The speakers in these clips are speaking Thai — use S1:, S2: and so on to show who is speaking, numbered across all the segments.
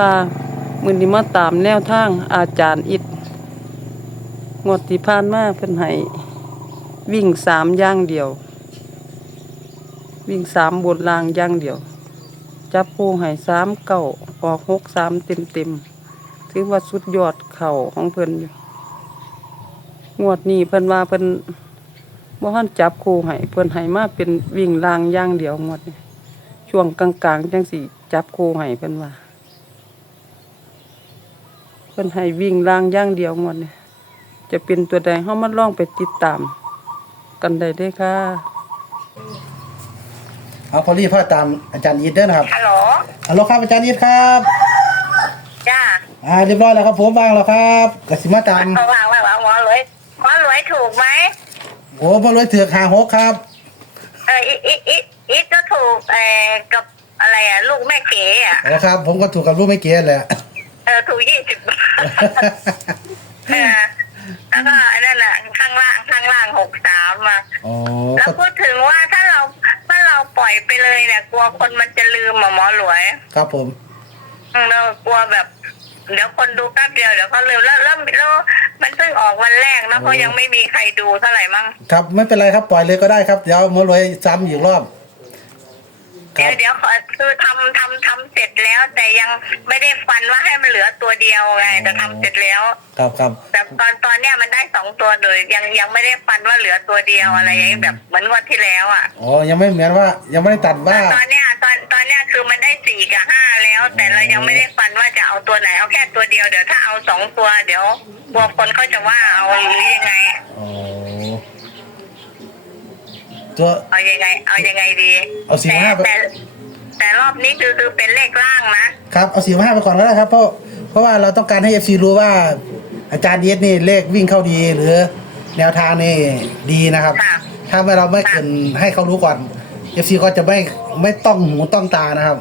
S1: ค่ะมือนี้มาตามแนวทางอาจารย์อิดงวดที่ผ่านมาเพิ่นให้วิ่งสามย่างเดียว วิ่งสามบนรางย่างเดียว จับคู่ให้สามเก้าออกหกสามเต็มเต็มถือว่าสุดยอดเข่าของเพิ่นอยู่งวดนี้เพิ่นว่าเพิ่นบ่ทันจับคู่ให้เพิ่นให้มาเป็นวิ่งรางย่างเดียวงวดนี้ช่วงกลางๆจังสิจับคู่ให้เพิ่นว่า เพิ่นให้วิ่งรางอย่างเดียวงวดนี้จะเป็นตัวใดเฮามาลองไปติดตาม กันได้เด้อค่ะ
S2: เอาพอลี่พ่อตามอาจารย์ยิดเด้อนะครับ
S3: ฮัลโหล
S2: ฮัลโหลครับอาจารย์ยิดครับ
S3: จ้า
S2: อ่าเรียบร้อยแล้วครับผมวางแล้วครับกสิมาตาม
S3: เอาวางวางวางหมอรวยหมอรวยถูกไหม
S2: โอ้พ่อรวยเถือกหาหกครับ
S3: เอออีอีอีอีก็ถูกเออกับอะไรอะลูกแม่เก๋อะ
S2: โอ้ครับ ผมก็ถูกกับลูกไม่เกี้แหละ
S3: เออถูกยี่สิบบาทเออแล้วก็ไอ้นั่นแหละข้างล่างข้างล่างหกสามมา
S2: อ๋อ
S3: แล้ว
S2: ก็
S3: พูดถึงว่าถ้าเราถ้าเราปล่อยไปเลยเนี่ยกลัวคนมันจะลืมอะหมอรวย
S2: ครับผม
S3: อืมเรากลัวแบบ เดี๋ยวคนดูแป๊บเดียวเดี๋ยวเขาลืมแล้วแล้วแล้วมันเพิ่งออกวันแรกนะเพราะยังไม่มีใครดูเท่าไหร่มั้ง
S2: ครับไม่เป็นไรครับปล่อยเลยก็ได้ครับเดี๋ยวมารวยซ้ำอีกรอบ ค
S3: เดี๋
S2: รั
S3: ยว
S2: บ
S3: เดี๋ยวขอคือทำทำทำเสร็จแล้ว แต่ยังไม่ได้ฟันว่าให้มันเหลือตัวเดียวไงแต่ทำเสร็จแล้ว
S2: ครับครับ
S3: แต่ตอนตอนเนี้ยมันได้สองตัวเลยยังยังไม่ได้ฟันว่าเหลือตัวเดียวอะไรอย่างนี้แบบเหมือนงวันที่แล้วอะ
S2: อ๋อ ยังไม่เหมือนว่า ยังไม่ได้ตัดว่า
S3: ตอนเนี้ยตอนตอนเนี้ยคือมันได้สี่กับห้าแล้ว แต่เรายังไม่ได้ฟันว่าจะเอาตัวไหนเอาแค่ตัวเดียวเดี๋ยวถ้าเอาสองตัวเดี๋ยวกลัวคนเขาจะว่าเอาหรือยังไง
S2: อ๋อ ตัว
S3: เอายังไง เอายังไงดี
S2: เอาสี่
S3: แต่
S2: ห้าไป
S3: แต่แต่รอบนี้คือคือเป็นเลขล่างนะ
S2: ครับเอาสี่ห้าไปก่อนก็ได้ครับเพราะเพราะว่าเราต้องการให้เอฟซีรู้ว่า อาจารย์เยสนี่เลขวิ่งเข้าดีหรือแนวทางนี่ดีนะครับ
S3: ค่ะ
S2: ถ้าไม่เราไม่เกรินให้เขารู้ก่อนเอฟซีก็จะไม่ไม่ต้องหูต้องตานะครับ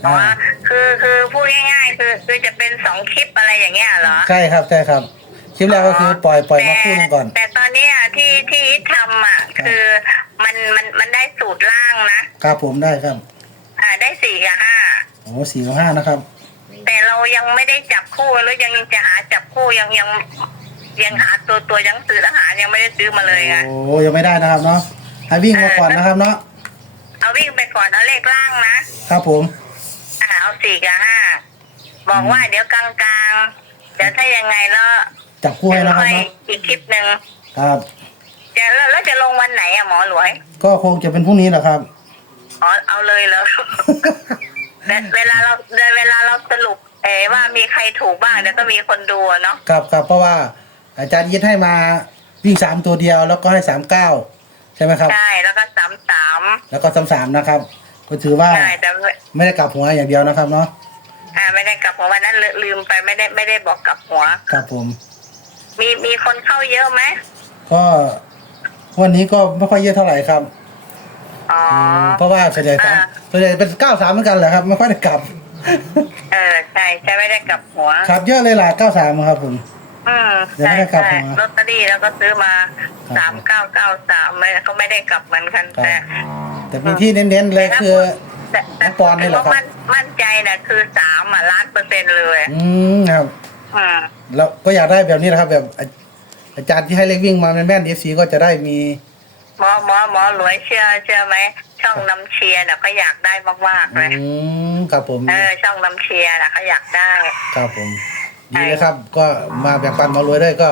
S3: เพราะว่าคือคือพูดง่าย ๆ คือคือจะเป็นสองคลิปอะไรอย่างเงี้ยเหรอ
S2: ใช่ครับใช่ครับ คลิปแรกก็คือปล่อยปล่อยมาคู่หนึงก่อน
S3: แต่แต่ตอนเนี้ยที่ที่ทำอะคือมันมันมันได้สูตรล่างนะครับ
S2: ผมได้ครับ
S3: อ่าได้สี่กับห้า
S2: โอ้สี่กับห้านะครับ
S3: แต่เรายังไม่ได้จับคู่แล้วยังจะหาจับคู่ยังยังยังหาตัวตัวยังซื้อแล้วหายังไม่ได้ซื้อมาเลยไง
S2: โอ้ยังไม่ได้นะครับเนาะให้วิ่งมาก่อนนะครับเนาะ
S3: เอาวิ่งไปก่อนเอาเลขล่างนะครับ
S2: ผม
S3: อ่าเอาสี่กับห้าบอกว่าเดี๋ยวกลางๆเดี๋ยวถ้ายังไงแล้ว
S2: จับคู่ให้
S3: เดี๋ยว
S2: นะครับ
S3: ค่อย
S2: เนาะ
S3: อีกคลิปหนึ่ง
S2: ครับ
S3: จะแล้วแล้วจะลงวันไหนอะหมอหลวย
S2: ก็คงจะเป็นพรุ่งนี้แหละครับ
S3: อ๋อเอาเลยเหรอแต่เวลาเราเวลาเราสรุป เออว่ามีใครถูกบ้างเดี๋ยวก็มีคนดูอะเนาะ
S2: ครับครับเพราะว่าอาจารย์ยึดให้มาวิ่งสามตัวเดียวแล้วก็ให้สามเก้าใช่ไหมครับ
S3: ใช่แล้วก็สามสาม
S2: แล้วก็สามสามนะครับ ก็ถือว่า
S3: ใช่แต่ไม่
S2: ไม่ได้กลับหัวอย่างเดียวนะครับเนาะ
S3: อ่าไม่ได้กลับหัววันนั้นลืลืมไปไม่ได้ไม่ได้บอกกลับหัว
S2: ครับผม
S3: มีมีคนเข้าเยอะไหม
S2: ก็วันนี้ก็ไม่ค่อยเยอะเท่าไหร่ครับ
S3: อ๋อ
S2: มเพราะว่าส่วนใหญ่สาม
S3: อ่า
S2: ส่วนใหญ่เป็นเก้าสามเหมือนกันแหละครับไม่ค่อยได้กลับ
S3: เออใช่ใช่ไม่ได้กลับหัว
S2: ครับเยอะเลยล่ะเก้าสามครับผม
S3: อืม
S2: เดี๋ยว
S3: ใช่
S2: ไม่ได้กลับ
S3: ใช่
S2: หัว
S3: ลอตเตอรี่แล้วก็ซื้อมา
S2: ครับ
S3: สามเก้าเก้าสามก็ไม่ได้กลับเหมือนกัน
S2: ครับ
S3: แต่
S2: แต่มีที่เน้นๆเลยคือ
S3: แต่แต่
S2: น้องปอนนี่เหรอครับ
S3: มั่นมั่นใจนะคือสามอะล้านเปอร์เซ็นต์เลย
S2: อืมครับ
S3: อืม
S2: แล้วก็อยากได้แบบนี้นะครับ แบบอาอาจารย์ที่ให้เลขวิ่งมาแม่นๆเอฟซีก็จะได้มี
S3: หมอหมอหมอหลวยเชื่อเชื่อไหมช่องน้ำเชียร์น่ะเขาอยากได้มากๆเลย
S2: อืมครับผม
S3: เออช่องน้ำเชียร์น่ะเขาอยากได้
S2: ครับผมดีเลยครับ ก็มาแบ่งปันมารวยได้ก็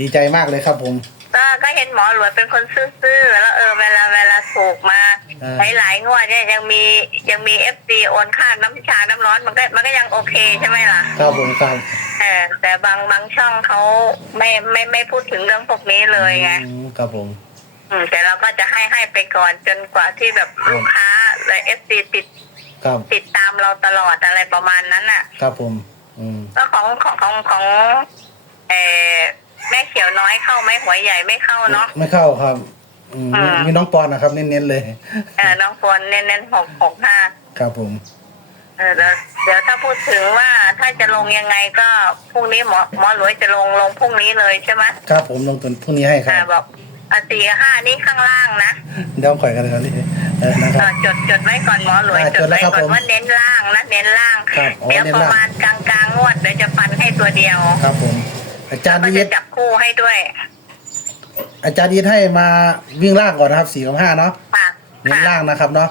S2: ดีใจมากเลยครับผม
S3: ก็ก็เห็นหมอหลวยเป็นคนซื่อๆแล้วเออเวลาเวลาถูกมา
S2: เออ
S3: หลายๆงวดเนี่ยยังมียังมีเอฟซีโอนค่าน้ำชาน้ำร้อนมันก็มันก็ยังโอเคใช่ไหมล่ะ
S2: ครับผมครับ
S3: เออแต่บางบางช่องเขาไม่ไม่ไม่พูดถึงเรื่องพวกนี้เลยไง
S2: อืมครับผม
S3: อืมแต่เราก็จะให้ให้ไปก่อนจนกว่าที่แบบลูกค้าเลยเอฟซีติด
S2: ครับ
S3: ติดตามเราตลอดอะไรประมาณนั้นอะ
S2: ครับผม อืม
S3: ก็ของของของของเออแม่เขียวน้อยเข้าไหมหัวใหญ่ไม่เข้าเนาะ
S2: ไม่เข้าครับอืม
S3: อ่ามี
S2: มีน้องปอนนะครับ เน้นๆเลย
S3: เออน้องฝนเน้นๆหกหกห้า
S2: ครับผม
S3: เออเดี๋ยวเดี๋ยวถ้าพูดถึงว่าถ้าจะลงยังไงก็พรุ่งนี้หมอหมอหลวยจะลงลงพรุ่งนี้เลยใช่ไหม
S2: ครับผมลงทุนพรุ่งนี้ให้ครั
S3: อ่า
S2: บ
S3: บอกอะสี่กับห้านี่ข้างล่างนะ
S2: เดี๋ยวข่อยกันเลยครับนี่ออนะครับ
S3: เออจดจดไว้ก่อนหมอหลวย
S2: อ่า
S3: จดไว้
S2: จดแล้วครับ
S3: ก่อน
S2: ผม
S3: ว่าเน้นล่างนะเน้นล่าง
S2: ครับอ๋อ
S3: เดี๋ยว
S2: เน้น
S3: ประ
S2: ล่าง
S3: มาณกลางกลางๆงวดเดี๋ยวจะฟันให้ตัวเดียว
S2: ครับผม อาจารย์
S3: ก็
S2: ดี
S3: จะจับคู่ให้ด้วย
S2: อาจารย์ดีให้มาวิ่งล่างก่อนนะครับสี่กับห้าเนาะ
S3: ค่ะ
S2: เน้น
S3: ค่ะ
S2: ล่างนะครับเนาะ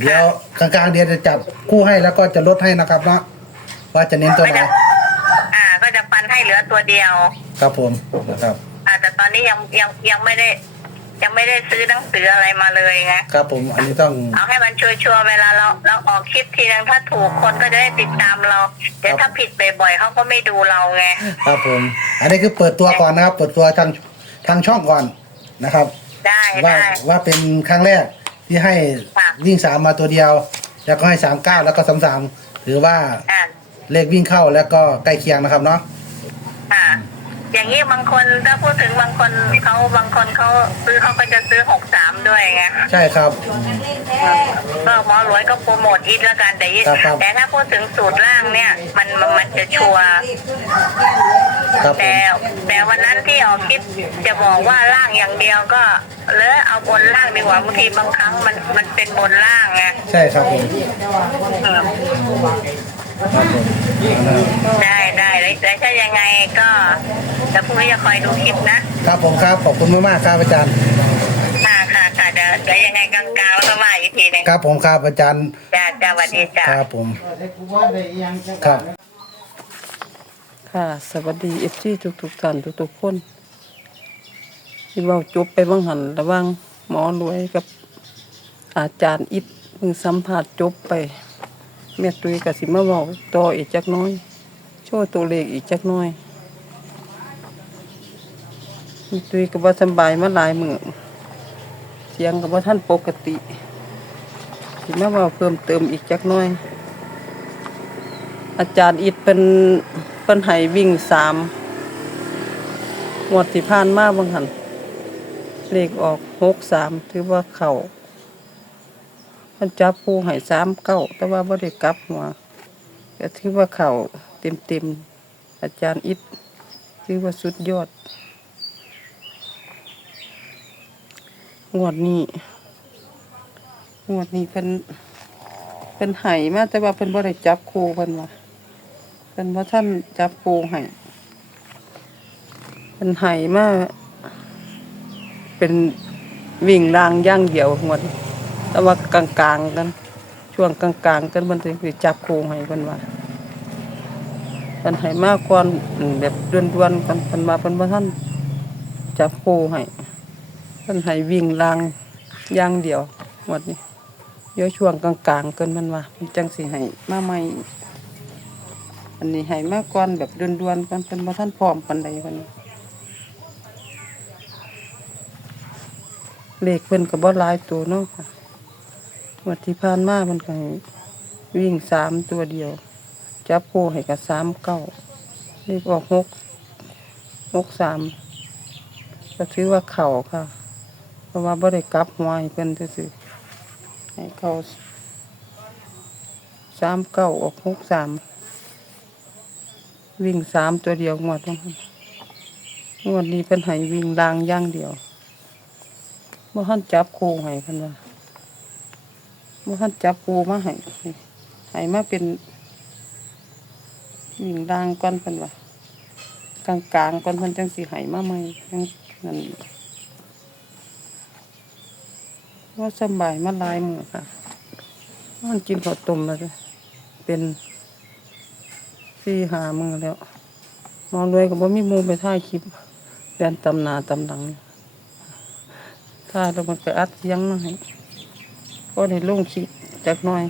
S2: เดี๋ยวกลางๆเดือนจะจับคู่ให้แล้วก็จะลดให้นะครับเนาะว่าจะเน้นตัวไหน
S3: อ่า ก็จะฟันให้เหลือตัวเดียว
S2: ครับผมนะครับ
S3: อ่าแต่ตอนนี้ยังยังยังไม่ได้ ยังไม่ได้ซื้อหนังสืออะไรมาเลยไง
S2: ครับผมอันนี้ต้อง
S3: เอาให้มันชัวร์ๆเวลาเราเราออกคลิปทีนึงถ้าถูกคนก็จะได้ติดตามเราเดี๋ยวถ้าผิดบ่อยๆเขาก็ไม่ดูเราไง
S2: ครับผม อันนี้คือเปิดตัวก่อนนะครับ เปิดตัวทางทางช่องก่อนนะครับ
S3: ได้
S2: ว่า
S3: ได้
S2: ว่าเป็นครั้งแรกที่ให้
S3: ค่ะ
S2: วิ่งสามมาตัวเดียว แล้วก็ให้สามเก้าแล้วก็สามสามหรือว่า
S3: อ่า
S2: เลขวิ่งเข้าแล้วก็ใกล้เคียงนะครับเนาะ
S3: ค่ะ อย่างนี้บางคนถ้าพูดถึงบางคนเขาบางคนเขาซื้อเขาก็จะซื้อหกสามด้วยไง
S2: ใช่ครับ
S3: ก็หมอรวยก็โปรโมทอีทแล้วกันแต่อีท
S2: ครับครับ
S3: แต่ถ้าพูดถึงสูตรล่างเนี่ย มันมันมันจะชัวร์
S2: ครับผ
S3: แต่
S2: ม
S3: แต่วันนั้นที่ออกคลิปจะบอกว่าล่างอย่างเดียวก็เลอเอาบนล่างดีกว่าบางทีบางครั้งมันมันเป็นบนล่างไง
S2: ใช่ครับผม
S3: อืม
S2: ครับผมนะครับ
S3: ได้ได้แล้วแล้วถ้ายังไงก็ จะพรุ่งนี้จะคอยดูคลิปนะครับ
S2: ผมครับขอบคุณมากๆครับอาจารย์
S3: ค่ะค่ะค่ะเดี๋ยวเดี๋ยวยังไงกลางๆแล้วก็มาอีกทีหนึง
S2: ครับผมครับอาจารย์
S3: จ้าจ้าสวัสดีจ้า
S2: ครับผมครับ
S1: ค่ะ สวัสดีเอฟซีทุกๆท่านทุกๆคนที่เว้าจบไปบางหันระหว่างหมอรวยกับอาจารย์อิดเพิ่งสัมภาษณ์จบไป แม่ตุ้ยก็สิมาเว้าต่ออีกจักหน้อย โชว์ตัวเลขอีกจักหน้อยแม่ ตุยก็บ่สบายมาหลายมือเสียงก็บ่ทันปกติสิมาเว้าเพิ่มเติมอีกจักน้อย อาจารย์อิดเป็นเป็นให้วิ่งสามงวดที่ผ่านมาบางหันเลขออกหกสามถือว่าเข่ามันจับปูให้สามเก้าแต่ว่าบ่ได้กลับหัวก็ถือว่าเข่าเต็มเต็มๆอาจารย์อิดถือว่าสุดยอด งวดนี้งวดนี้เป็นเป็นไห้มาแต่ว่าเป็นบ่ได้จับคูเพิ่นว่าเป็นว่าท่านจับครูให้เป็นไห้มาเป็นวิ่งรางย่างเดียวหมดแต่ว่ากลางๆกัน ช่วงกลางๆกันมันถึงสิจับครูให้เพิ่นว่าเป็นไห้มากกว่าอืมแบบด่วนๆกันเพิ่นว่าเพิ่นบ่ท่านจับครูให้ เพิ่นให้วิ่งรางอย่างเดียวหมดนี้เดี๋ยวช่วงกลางๆเกินมันว่ามันจังสิให้มาใหม่อันนี้ให้มาก่อนแบบด่วนๆก่อนเป็นบ่ทันพร้อมปานใดกันเลขเพิ่นก็บ่หลายตัวเนาะค่ะงวันที่ผ่านมามันก็ให้วิ่งสามตัวเดียว จับคู่ให้กับสามเก้าเลขออกหกหกสามก็ถือว่าเข่าค่ะ เพราะว่าบ่ได้กลับหัวให้เพิ่นซื่อๆให้เขาสามเก้าออกหกสามวิ่งสามตัวเดียวงวดต้งวดนี้เป็นให้วิ่งลางย่างเดียวเมื่อท่านจับคูให้เพันว่าเมื่อท่านจับคูมาให้ให้มาเป็นวิ่งลางก่อนเพันว่ากลางกลางๆก่อนเพันจังสีให้มาใหม่จังนั่น ว่าสบายมาลายมือค่ะมันกินข้าวต้มแล้วจ้ะเป็นสี่หามือแล้วมองด้วยกับว่ามีมูไปถ่ายคลิปเรียนตำนาตำหลังถ่ายแล้วมันไปอัดเสียงมาให้ก็ได้ลงคลิปจักหน่อย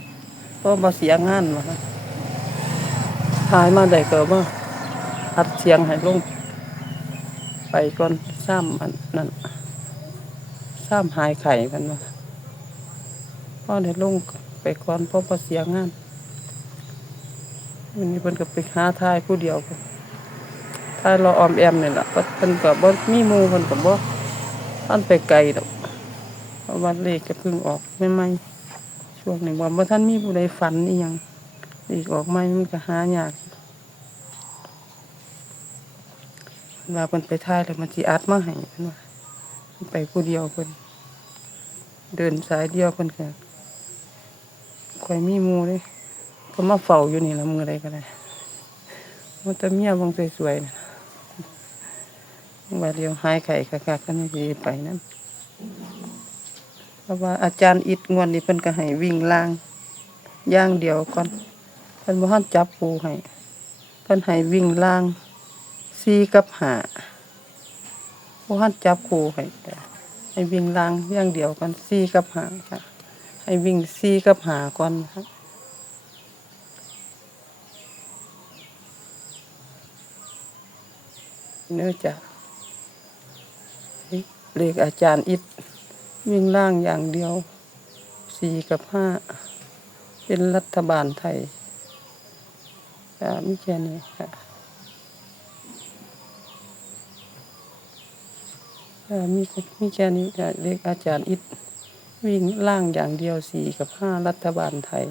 S1: ก็มาเสียงานมาถ่ายมาได้ก็ว่าอัดเสียงให้ลงไปก่อนซ้ำอันนั่นซ้ำหายไข่กันมา พ่อได้ลงไปก่อนพราะว่าเสียงานวันนี้เพิ่นก็ไปหาทายผู้เดียวพุ่นทายรอออมแอมเนี่ยแหละเพิ่นก็บ่มีมูเพิ่นก็บ่ท่านไปไกลดอกว่าเลขก็เพิ่งออกใหม่ๆช่วงนี้ว่าบ่ท่านมีผู้ใดฝันอีหยังเลขออกใหม่มันก็หายากเว่าเพิ่นไปทายแล้วมันสิอัดมาให้เพิ่นว่าไปผู้เดียวเพิ่นเดินสายเดียวเพิ่นก็ ค่อยมีมูเลยก็มาเฝ้าอยู่นี่ละมื้อใดก็ได้มันแต่เมียบางสวยๆนะว่าเดียวหายไข้คักๆก็นี่สิไปนํเพราะว่าอาจารย์อิดงวดนี้เพิ่นก็ให้วิ่งล่างย่างเดียวก่อนเพิ่นบ่ทันจับปูให้เพิ่นให้วิ่งล่าง4กับ5บ่ทันจับคูให้ให้วิ่งล่างย่างเดียวกัน4กับ5ค่ะ ให้วิ่ง4กับ5ก่อนค่ะเนื้อจ้ะเลขอาจารย์อิดวิ่งล่างอย่างเดียว4กับ5เป็นรัฐบาลไทยจ้ะมีแค่นี้ค่ะเอ่อมีมีแค่นี้ค่เลขอาจารย์อิด วิ่งล่างอย่างเดียวสี่กับห้ารัฐบาลไทย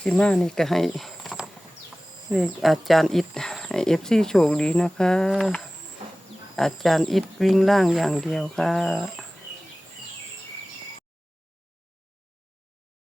S1: สิมานี่ก็ให้เลขอาจารย์อิดให้เอฟซีโชคดีนะคะ อาจารย์อิดวิ่งล่างอย่างเดียวค่ะ